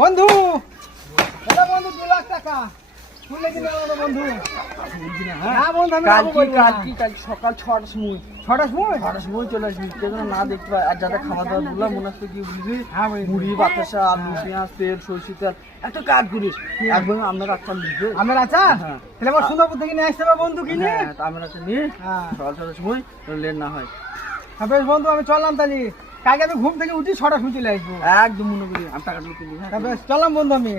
বন্ধু এটা বন্ধু 2 লাখ টাকা শুনলে কি না বন্ধু? হ্যাঁ বন্ধু আমি কাল সকাল 6টার সময় 6টার সময় চলে আসবি, কেন না দেখতে পাই। আর যাদের খাওয়া দাওয়া গুলো মনে হচ্ছে কি বুঝলি, মুড়ি বাতাসা আলু পেঁয়াজ তেল সরষে তেল এত কাজ করিস একদম আমরা আচ্ছা লিখবে আমার আচ্ছা তাহলে আমার সুন্দরপুর থেকে নিয়ে আসতে হবে বন্ধু কিনে। আমরা আচ্ছা নিয়ে সকাল 6টার সময় লেট না হয়। বেশ বন্ধু আমি চললাম তাহলে, কালকে আমি ঘুম থেকে উঠি 6টার সময় চলে আসবো। একদম মনে করি আমি টাকাটা তুলি। বেশ চললাম বন্ধু আমি।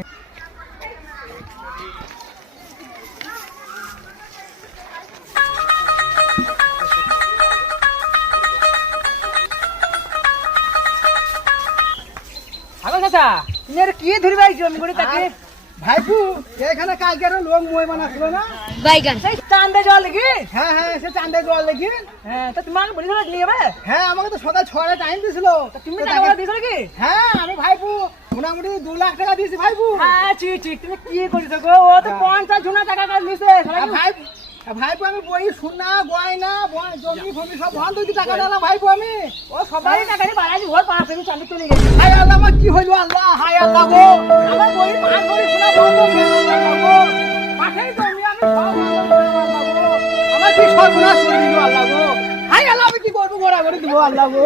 কি ধরবে তাকে ভাইপু এখানে কালকে লোক মই বানাচ্ছিল না বাইগান চান্দে জল দেখি। হ্যাঁ হ্যাঁ সে চান্দে জল দেখি। হ্যাঁ তা তোমাকে বলেছিল নিয়ে যাবে। হ্যাঁ আমাকে তো সকাল 6টায় টাইম দিয়েছিল। তুমি টাকা দিয়েছো নাকি? হ্যাঁ আমি ভাইপু মোটামুটি 2 লাখ টাকা দিয়েছি ভাইপু। হ্যাঁ ঠিক তুমি কি করেছো গো? ও তো 50 টাকা নিছে ভাইপু আমি বই সোনা গয়না জমি ফমি সব বন্ধ দিয়ে টাকা দিলাম ভাইপু আমি। ও সবাই টাকা দিয়ে বাড়াই ভোর 5 আমি চান্দে চলে গেছি। হায় আল্লাহ আমার কি হইলো আল্লাহ, হায় আল্লাহ গো আমার বই 5 ভরি সোনা বন্ধ দিয়ে আল্লাহ গো পাঠাই জমি আমি সব বন্ধ করে আল্লাহ গো আমার কি সর্বনাশ করে দিল আল্লাহ গো। হায় আল্লাহ আমি কি করবো, গোড়া করে দিব আল্লাহ গো।